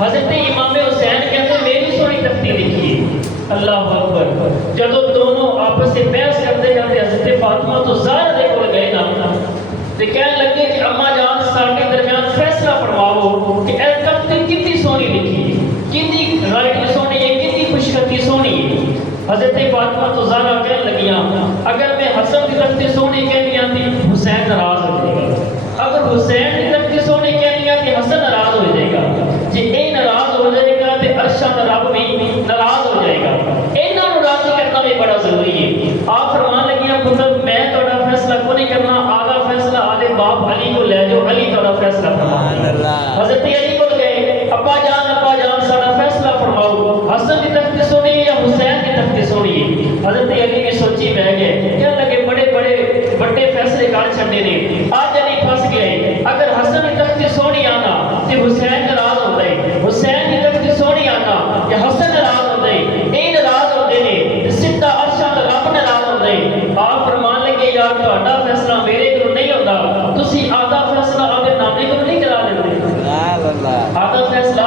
حضرت امام حسین کہتے ہیں میری سونی تختی دیکھیے، اللہ اکبر۔ جب دونوں آپس سے بحث کرتے کرتے حضرت فاطمہ تو زہرا دے کول گئے نا تے کہنے لگے کہ اماں جان ساڈے درمیان فیصلہ فرماؤ کہ اے تختی کتنی سونی لکھی ہے، کتنی رائٹنگ سونی ہے، کتنی خوشخطی سونی ہے۔ حضرت فاطمہ تو زہرا کہنے لگیاں اگر میں حسن کی تختی سونی کہنی آتی حسین ناراض ہو جائے گا، اگر حسین کی تختی سونی کہنی آتی حسن ناراض ہو جائے گا، جی اے ناراض ہو جائے گا تے عرشاں دا رب بھی ناراض ہو جائے گا، انہاں نوں راضی کرنا بھی بڑا ضروری ہے۔ آپ فرمان لگیاں پتر میں تہاڈا فیصلہ کو نہیں کرنا، آدھا فیصلہ آدھے باپ علی کو لے جاؤ، علی تہاڈا فیصلہ فرمائے۔ حضرت علی کو گئے ابا جان ساڈا فیصلہ فرماؤ، حسن کی تختی سونی یا حسین کی تختی سونی ہے؟ حضرت علی بھی سوچی بہ گئے، کہنے لگے بڑے فیصلے کر چھڈے نے، آج علی پھنس گئے، اگر حسن کی تختی سونی آنا تے حسین ناراض ہو گئے، حسین کی تختی سونی آنا تے حسن ناراض ہو گئے، اے ناراض ہوتے نے تے سیدھا عرشاں دا رب ناراض ہو گئے۔ آپ فرمان لگے یار تہاڈا فیصلہ میرے کولوں نہیں ہوندا، تسی آدھا فیصلہ آدھے نانے کولوں نہیں کرا لیندے، آدھا فیصلہ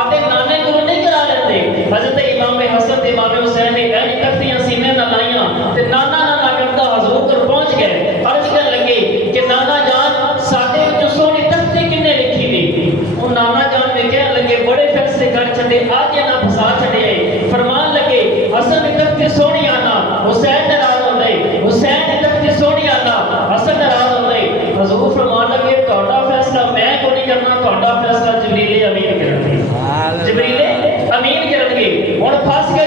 آدھے نانے کولوں نہیں کرا لیندے۔ حضرت امام حسن تے امام حسین نے اے تختیاں سینے نہ لائیاں تے نانا نانا کردا حضور تک پہنچ گئے، عرض کرن لگے کہ نانا جان ساڈے وچ سونی تختی کنے لکھی دی؟ او نانا جان نے کہن لگے بڑے فیصلے کر چھڈے، اج نہ پھسا چھڈے۔ فرمان لگے حسن کی تختی سونی آنا حسین ناراض ہو گئے، حسین کی تختی سونی آنا حسن ناراض ہو گئے۔ حضور فرمان لگے تہاڈا فیصلہ میں کو نہیں کرنا، تہاڈا فیصلہ جبریل امین کرن گے، جبریل امین کرن گے۔ ہن پھس گئے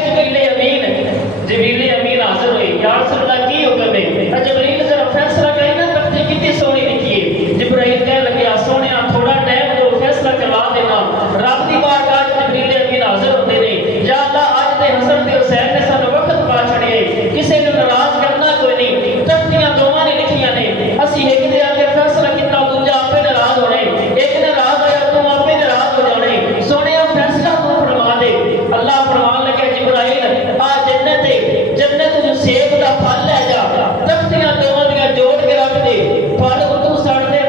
جبریل امین حاضر ہوئے، یا رسول اللہ کی حکم ہے؟ جبریل ذرا فیصلہ کرے نا تختی کتنی سونی لکھی ہے؟ جبرائیل کہنے لگے سونیا تھوڑا ٹائم دو، فیصلہ کروا دینا۔ رب دی بارگاہ جبریل امین حاضر ہوتے نے، یا اللہ اج تے حسن تے حسین نے سانو وقت پا چھڑیے، کسے نوں ناراض کرنا کوئی نہیں، تختیاں دوواں نے لکھیاں نے، اسی ایک دے اگے فیصلہ کیتا دوجا آپے ناراض ہونے، ایک ناراض ہویا تو آپے ناراض ہو جانے، سونیا فیصلہ تو فرما دے۔ اللہ فرمان لگے جبرائیل آ جنت جو سیب دا پھل لے جا، تختیاں دوواں دیاں جوڑ کے رکھ دے، پھل تو سڑ دے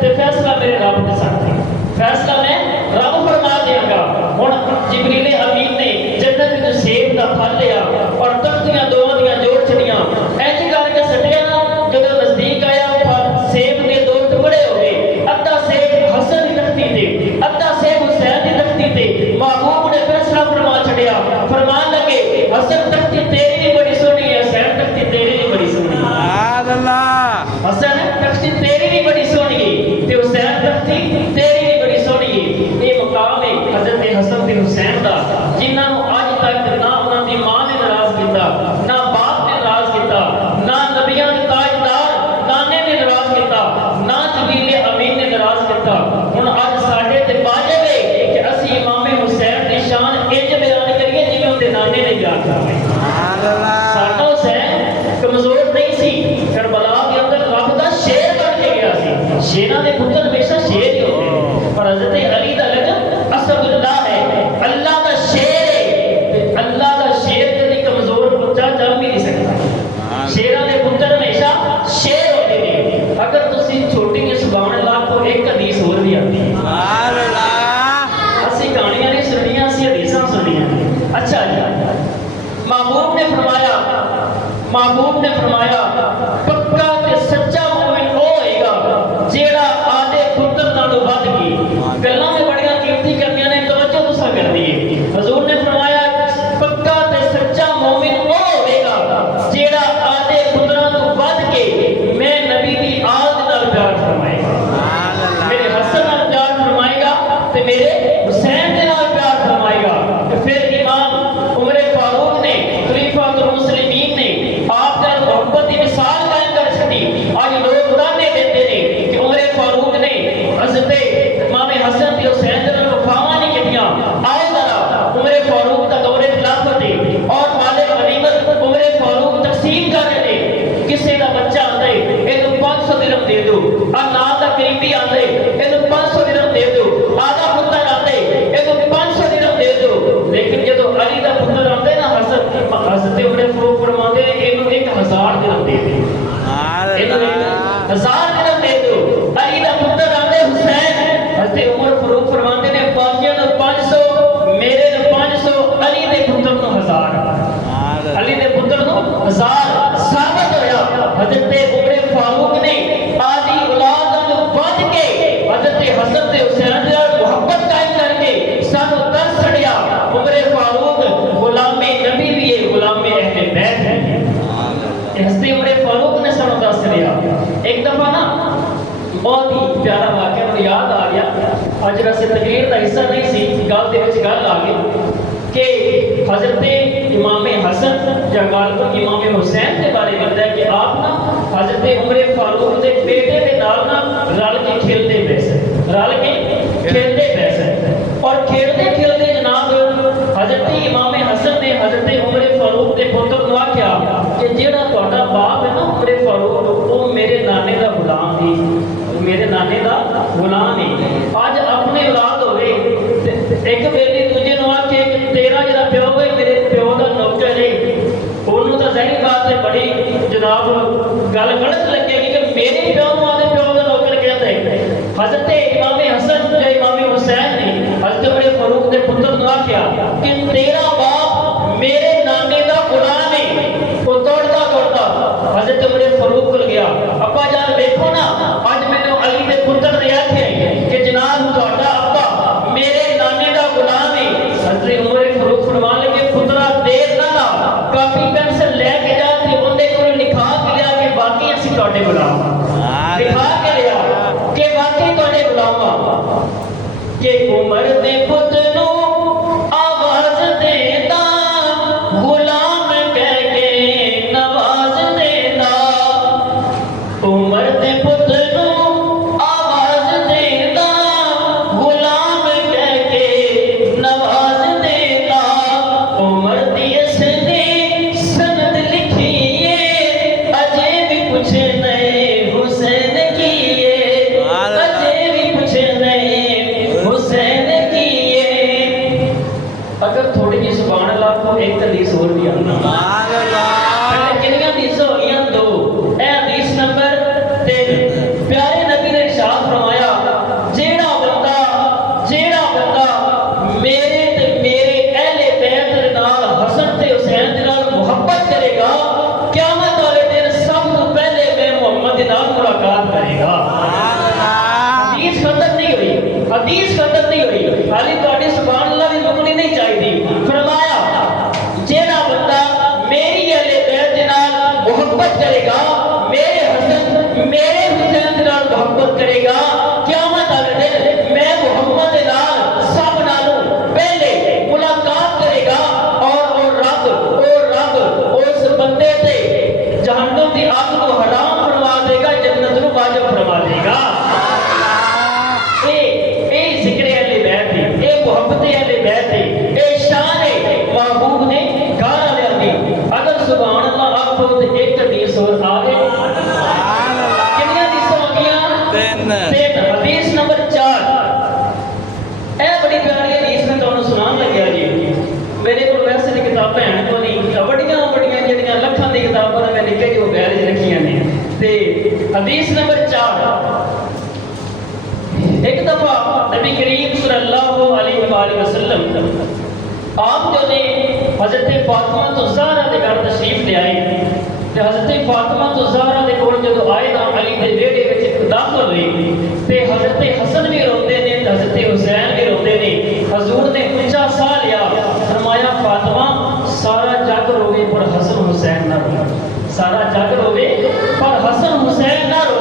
تے فیصلہ میرے رب نے سڑ دے، فیصلہ میں رب فرما دیاں گا۔ ہن جبریل امین نے جنت جو سیب دا پھل لیا اور تختیاں دوواں دیاں جوڑ چھڑیاں، اینج کر کے سٹیا نا، جدوں نزدیک آیا پھل سیب دے دو ٹکڑے ہو گئے، ادھا سیب حسن دی تختی تے ادھا سیب حسین دی تختی تے۔ محبوب نے فیصلہ فرما چھڑیا، فرمان لگے حسن تختی تیری بھی بڑی سونی ہے، حسین تختی تیری بھی بڑی سونی ہے، حسن تختی تیری بھی بڑی سونی ہے تے حسین تختی تیری بھی بڑی سونی ہے۔ یہ مقام ہے حضرت حسن تے حسین دا، جنہاں نوں اج تک نہ انہاں دی ماں نے ناراض کیتا، نہ باپ نے ناراض کیتا، نہ نبیاں دے تاجدار نانے نے ناراض کیتا، نہ جبریل امین نے ناراض کیتا۔ ہن اج ساڈے تے واجب ہے کہ اسی امام حسین دی شان انج بیان کریے جویں اونتے نانے نے بیان کروائی۔ ساڈا حسین کمزور نہیں سی، کربلا کے اندر رب دا شیر بن کے گیا سی، شیراں دے پتر ہمیشہ شیر ہی ہوندے ہیں، پر حضرت علی دا لقب اسد اللہ ہے، اللہ دا شیر ہے، تے اللہ دا شیر کدی کمزور بچہ جم بھی نہیں سکتا، شیراں دے پتر ہمیشہ شیر ہوندے نے۔ اگر تسی چھوٹی جی سبحان اللہ کو ایک حدیث اور بھی آتی ہے، سبحان اللہ، اسی کہانیاں نہیں سنیاں، اسی حدیثاں سنیاں۔ اچھا جی، محبوب نے فرمایا پکا تے سچا مومن او ہوئے گا جیڑا آدھے پتر نالوں ود کے، گلاں میں بڑیاں قیمتی کرنیاں نے، توجہ تساں کر دیئے۔ حضور نے فرمایا پکا تے سچا مومن او ہوئے گا جیڑا آدھے پتراں تو ود کے میں نبی دی آل دے نال پیار فرمائے گا، میرے حسن نال پیار فرمائے گا تے میرے حسین دے نال پیار فرمائے گا۔ پھر امام عمر فاروق نے، خلیفہ المسلمین نے آپ کا محبت کی مثال قائم کر چھڑی۔ آج لوگ تانے دیتے ہیں کہ عمر فاروق نے حضرت امام حسن تے حسین دے نال وفاواں نہیں کیتیاں، آؤ ذرا بہت ہی پیارا واقعہ مجھے یاد آ گیا. اج ویسے تقریر کا حصہ نہیں سی, گل دے وچ گل آ گئی کہ حضرت امام حسن یا غالباً امام حسین کے بارے میں ہے کہ آپ نا حضرت عمر فاروق کے بیٹے کے نال نا رل کے کھیلتے پے سے, رل کے کھیلتے پے سے, اور کھیلتے کھیلتے جناب حضرت امام حسن نے حضرت عمر فاروق کے پتر کو آخیا کہ جیڑا تہاڈا باپ ہے نا عمر فاروق, وہ میرے نانے دا غلام سی, میرے نانے دا غلام ہے. اج اپنے اولاد ہوئے ایک بیٹی دوجے نو آکھے کہ تیرا جڑا پیو ہے میرے پیو دا نوکر ہے, انہوں تو ظاہر بات ہے بڑی جناب گل غلط لگے گی کہ میرے پیو نو آدھے پیو دا نوکر کہتا ہے. حضرت امام حسن یا امام حسین نے حضرت عمر فاروق کے پتر نو آکھیا کہ تیرا باپ میرے نانے دا غلام ہے. وہ دوڑتا دوڑتا حضرت عمر فاروق کو گیا, ابا جان دیکھو نا اج میں نے علی دے پتر نے آکھیا کہ جناب تہاڈا ابا میرے نانے دا غلام ہے. حضرت عمر فاروق فرمان لگے پترا دیر نہ لا, کاپی پینسل لے کے جا تے اون دے کول لکھا کے لیا کہ باقی اسی تہاڈے غلام ہاں, لکھا کے لیا کہ باقی تہاڈے غلام ہاں. کہ عمر دے پتر نو آواز دیندا غلام کہہ کے نواز دیندا, عمر دے پتر نو آواز دیندا غلام کہہ کے نواز دیندا. عمر دی اس نے سند لکھی ہے اجے بھی کچھ نہیں حسین کی ہے, اجے بھی کچھ نہیں حسین کی ہے. اگر تھوڑی جی سبحان اللہ کو ایک حدیث اور بھی آنا کنیاں حدیث ہو گئی دو. اے حدیث نمبر 3. پیارے نبی نے ارشاد فرمایا جیڑا بندہ میرے تے میرے اہل بیت دے نال حسن تے حسین دے نال محبت کرے گا, قیامت والے دن سب تو پہلے میں محمد دے نال ملاقات کرے گا. حدیث ختم نہیں ہوئی, حدیث ختم نہیں ہوئی, حالی تہاڈی سبحان اللہ دی مکنی نہیں چاہیے. فرمایا جیڑا بندہ میری اہل بیت دے نال محبت کرے گا, میرے حسن میرے حسین دے نال محبت کرے گا, قیامت والے دن میں محمد دے نال سب نالوں پہلے ملاقات کرے گا, اور رب اس بندے تے جہنم دی آگ کو حرام فرما دے گا, جنت نو واجب فرما دے گا. اے ذکر اہل بیت ہے, اے محبت اہل بیت ہے, اے شان ہے محبوب نے گھر والے دی. اگر سبحان اللہ آپ کو ایک حدیث اور آ گئے, کنیاں حدیث ہو گیا 3. حدیث نمبر 4. اے بڑی پیاری حدیث میں تمہیں سنان لگیا جی. میرے کو ویسے دی کتابیں ہیں کو نہیں, بڑیاں جڑیاں لکھاں دی کتاباں میں لکھے جو بیان رکھیاں نے. تے حدیث نمبر 4. ایک دفعہ نبی کریم صلی اللہ علیہ وآلہ وسلم آپ جو نے حضرت فاطمہ تو زہرا دے گھر تشریف لے آئے, تے حضرت فاطمہ تو زہرا دے کول جدوں آئے نا علی دے بیڑے وچ داخل ہوئے, تے حضرت حسن بھی روندے نے تے حضرت حسین بھی روندے نے. حضور نے اونچا سا لیا, فرمایا فاطمہ سارا جگ روے پر حسن حسین نہ رو, سارا جگ روے پر حسن حسین نہ رو.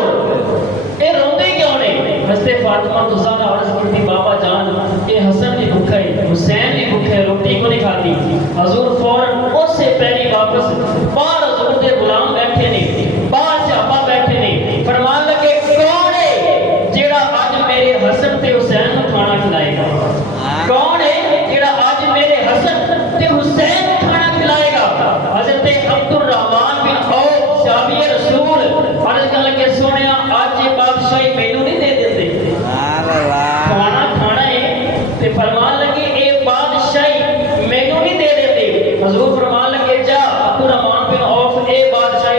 اے روندے کیوں نے؟ حضرت فاطمہ تو زہرا عرض کرتی بابا جان اے حسن بھی بھوکا ہے, حسین بھی بھوکا ہے, روٹی کو نہیں کھاتی. حضور فوراً اس سے پہلی واپس باہر حضور دے غلام بیٹھے نے, باہر صحابہ بیٹھے نے. فرمان لگے کون ہے جیڑا اج میرے حسن تے حسین کو کھانا کھلائے گا, کون ہے جیڑا اج میرے حسن تے حسین کو کھانا کھلائے گا. حضرت عبد الرحمن بن عوف صحابی رسول عرض کرنے لگے سونیا آج یہ بادشاہی مینوں نہیں دے دیتے, کھانا کھانا ہے. تے فرمان لگے اے بادشاہی مینوں نہیں دے دیتے. حضور فرمان لگے جا عبد الرحمن بن عوف اے بادشاہی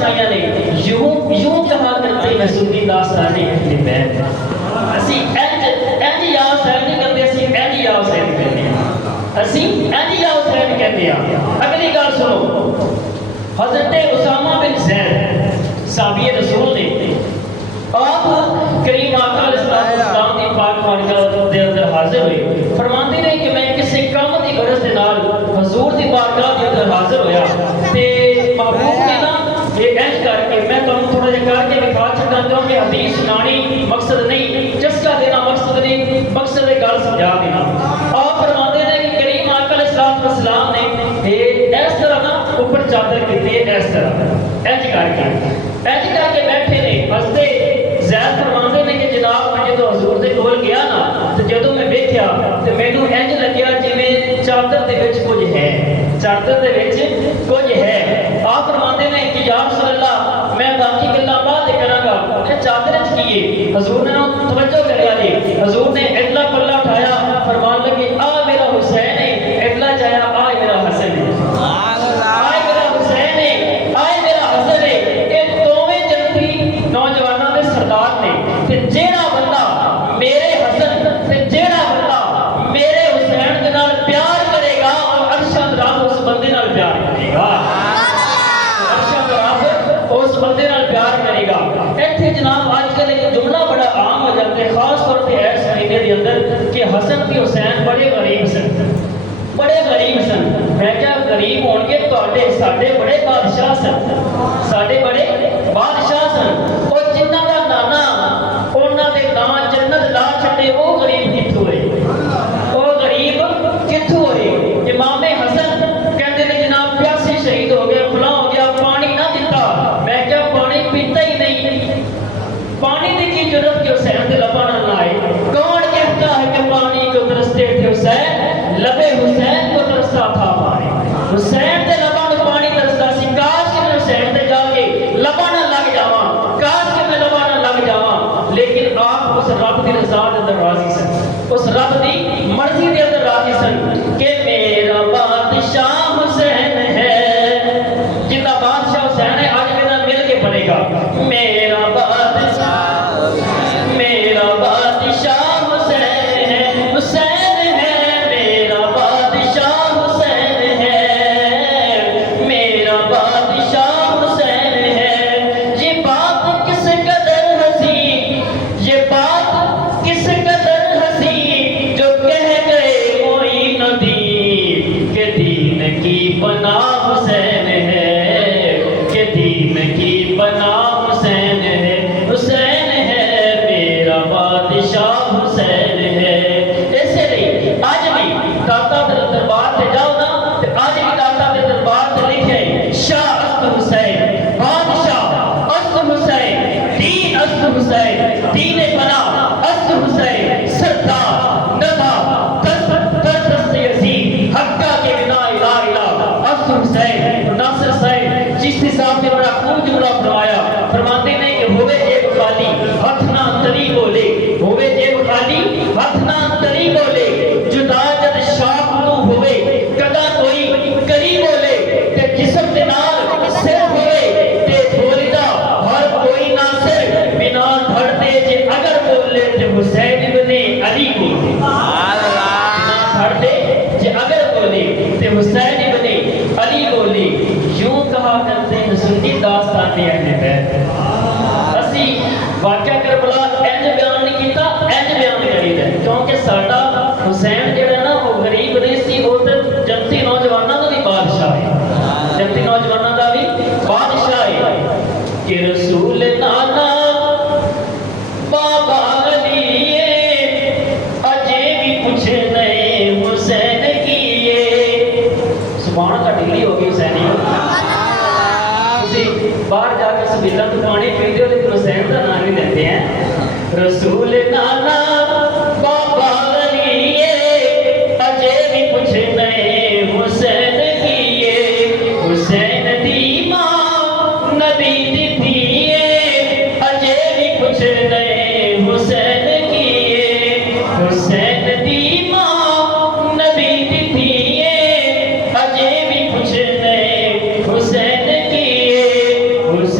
سنایا نے یوں کہا کرتے رسولی داستانے اہل بیت اسی انج یا حسین نہیں کہتے اسی انج یا حسین کہتے ہیں اسی انج یا حسین کہتے ہیں اگلی گل سنو حضرت اسامہ بن زید صحابی رسول نے آپ کریم آقا علیہ السلام کی پاک بارگاہ دے اندر حاضر ہوئے فرماندے نے کہ میں کسی کام دی غرض دے نال حضور دی بارگاہ دے اندر حاضر ہویا تے محبوب نے نا یہ انج کر کے میں تمہیں تھوڑا جہا کر کے دکھا چکا ہوں کہ حدیث سنانی مقصد نہیں چسکا دینا مقصد نہیں مقصد گل سمجھا دینا آپ فرماندے نے کہ کریم آقا علیہ السلام نے اس طرح نا اوپر چادر کی ہے اس طرح انج کر کے بیٹھے نے ہستے زید فرماندے نے کہ جناب میں جدو حضور دے کول گیا نا تے جدو میں ویکھیا تے مینوں انج لگیا جویں چادر دے وچ کچھ ہے چادر دے وچ کچھ ہے آپ فرماندے نے کہ یا رسول اللہ میں باقی گلاں بعد کراں گا کہ چادر وچ کی ہے حضور نے توجہ کریا جی حضور نے اگلا پلہ اٹھایا فرمان لگے آ میرا حسین ہے اگلا جایا آ میرا حسن ہے آئے میرا حسین ہے آئے میرا حسن ہے یہ دوویں جنتی نوجواناں دے سردار نے تے جیڑا بندہ میرے حسن تے جیڑا بندہ میرے حسین دے نال پیار کرے گا ارشد رب اس بندے نال پیار کرے گا ارشد رب اس بندے نال پیار کرے گا ایتھے جناب آج کل ایک جملہ بڑا عام ہو جاتا ہے خاص طور پہ اس مہینے دے اندر کہ حسن تے حسین بڑے غریب سن بڑے غریب سن میں کیا غریب ہون کے تواڈے ساڈے بڑے بادشاہ سن ساڈے بڑے بادشاہ سن اور جنہاں دا نانا انہاں دے نام جنت لا چھڈے وہ غریب کتھوں ہوئے وہ غریب کتھوں ہوئے امام حسن کہندے نے جناب پیاسے شہید ہو گیا فلاں ہو گیا پانی نہ دتا میں کیا پانی پیتا ہی نہیں پانی دی کی ضرورت کہ حسین دے لباں نہ آئے کون کہتا ہے کہ پانی کو ترستے تھے حسین لبے حسین کو ترستا تھا پانی حسین دے لباں نو پانی ترستا سی کاش کہ میں حسین تے جا کے لباں نہ لگ جاواں کاش کہ میں لباں نہ لگ جاواں لیکن آپ اس رب دی رضا دے اندر راضی سن اس رب دی مرضی دے اندر راضی سن کہ میرا بادشاہ حسین ہے جتنا بادشاہ حسین ہے آج میرا مل کے پڑے گا میرا بادشاہ حسین ہے حسین ہے میرا بادشاہ حسین ہے میرا بادشاہ حسین ہے یہ بات کس قدر ہنسی یہ بات کس قدر ہنسی جو کہہ گئے کوئی ندی کہ دین کی بنا حسین ہے کہ دین کی بنا حسین ہے حسین ہے میرا بادشاہ حسین ہے ایسے نہیں آج بھی داتا دے دربار تے جاؤ نا تے آج بھی داتا دے دربار تے لکھے شاہ است حسین بادشاہ است حسین دین است حسین دین بنا است حسین سردار ندا دست یزید حقہ کے بنا الہ الہ است حسین ناصر حسین چشتی صاحب نے بڑا خوب جملہ فرمایا فرماتے ہیں کہ ہوئے جیب خالی ہاتھ نہ تری بولے ہوئے جیب خالی ہاتھ نہ تری بولے جدا جد شاپ تو ہوئے کدا کوئی کری بولے تے جسم دے نال سر ہوئے تے بولدا ہر کوئی ناصر بنا دھڑ دے جے اگر بولے تے حسین ابن علی بولے بنا دھڑ دے جے اگر بولے تے حسین ابن علی بولے یوں کہا کرتے ہیں سنی داستان اہل بیت اسی واقعہ کربلا انج بیان نہیں کیتا انج بیان کری ہے کیونکہ ساڈا حسین جڑا ہے نا وہ غریب نہیں سی وہ تے جنتی نوجواناں دا بھی بادشاہ ہے جنتی نوجواناں دا بھی بادشاہ ہے کہ رسول نانا بابا علی اجے بھی پوچھے نہیں حسین کیے زبان کا ڈھیلی ہو گئی حسینی باہر جا کے سبیلا تو پانی پیتے ہو لیکن حسین کا نام نہیں لیتے ہیں رسول نانا بابا علی اجے بھی پوچھے نہیں حسین کیے حسین دی ماں نبی دی تھیے اجے بھی پوچھے نہیں حسین کیے حسین دی ماں نبی دی تھیے اجے بھی پوچھے نہیں حسین کیے حسین